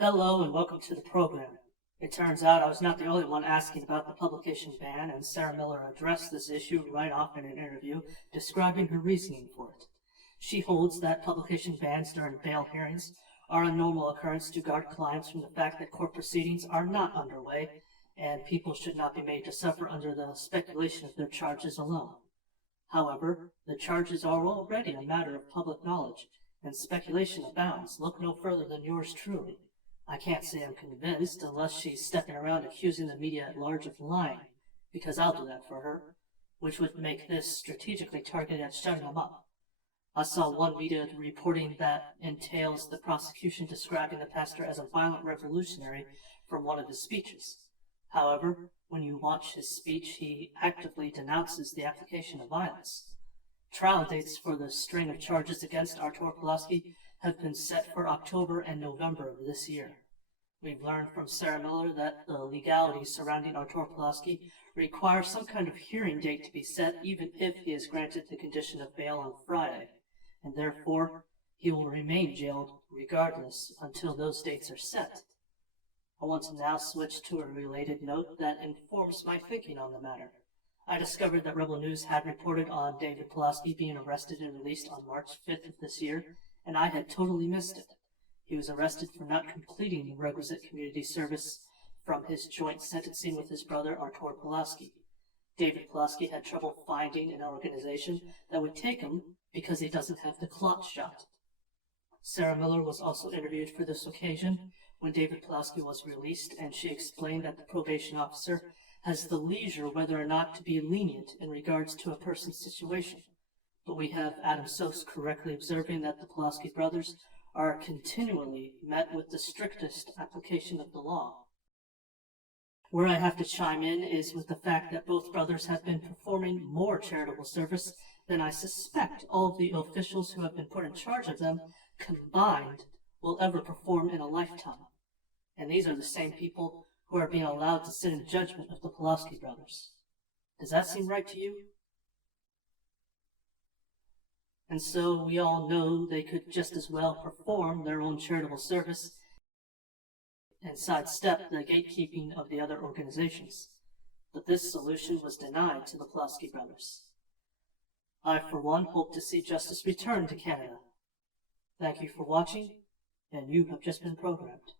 Hello and welcome to the program. It turns out I was not the only one asking about the publication ban, and Sarah Miller addressed this issue right off in an interview, describing her reasoning for it. She holds that publication bans during bail hearings are a normal occurrence to guard clients from the fact that court proceedings are not underway, and people should not be made to suffer under the speculation of their charges alone. However, the charges are already a matter of public knowledge, and speculation abounds. Look no further than yours truly. I can't say I'm convinced unless she's stepping around accusing the media at large of lying, because I'll do that for her, which would make this strategically targeted at shutting them up. I saw one media reporting that entails the prosecution describing the pastor as a violent revolutionary from one of his speeches. However, when you watch his speech, he actively denounces the application of violence. Trial dates for the string of charges against Artur Pawlowski have been set for October and November of this year. We've learned from Sarah Miller that the legalities surrounding Artur Pawlowski require some kind of hearing date to be set even if he is granted the condition of bail on Friday, and therefore he will remain jailed regardless until those dates are set. I want to now switch to a related note that informs my thinking on the matter. I discovered that Rebel News had reported on David Pawlowski being arrested and released on March 5th of this year, and I had totally missed it. He was arrested for not completing the requisite community service from his joint sentencing with his brother Artur Pawlowski. David Pawlowski had trouble finding an organization that would take him because he doesn't have the clot shot. Sarah Miller was also interviewed for this occasion when David Pawlowski was released, and she explained that the probation officer has the leisure whether or not to be lenient in regards to a person's situation. But we have Adam Soos correctly observing that the Pawlowski brothers are continually met with the strictest application of the law. Where I have to chime in is with the fact that both brothers have been performing more charitable service than I suspect all of the officials who have been put in charge of them combined will ever perform in a lifetime. And these are the same people who are being allowed to sit in judgment of the Pawlowski brothers. Does that seem right to you? And so we all know they could just as well perform their own charitable service and sidestep the gatekeeping of the other organizations. But this solution was denied to the Pawlowski brothers. I, for one, hope to see justice return to Canada. Thank you for watching, and you have just been programmed.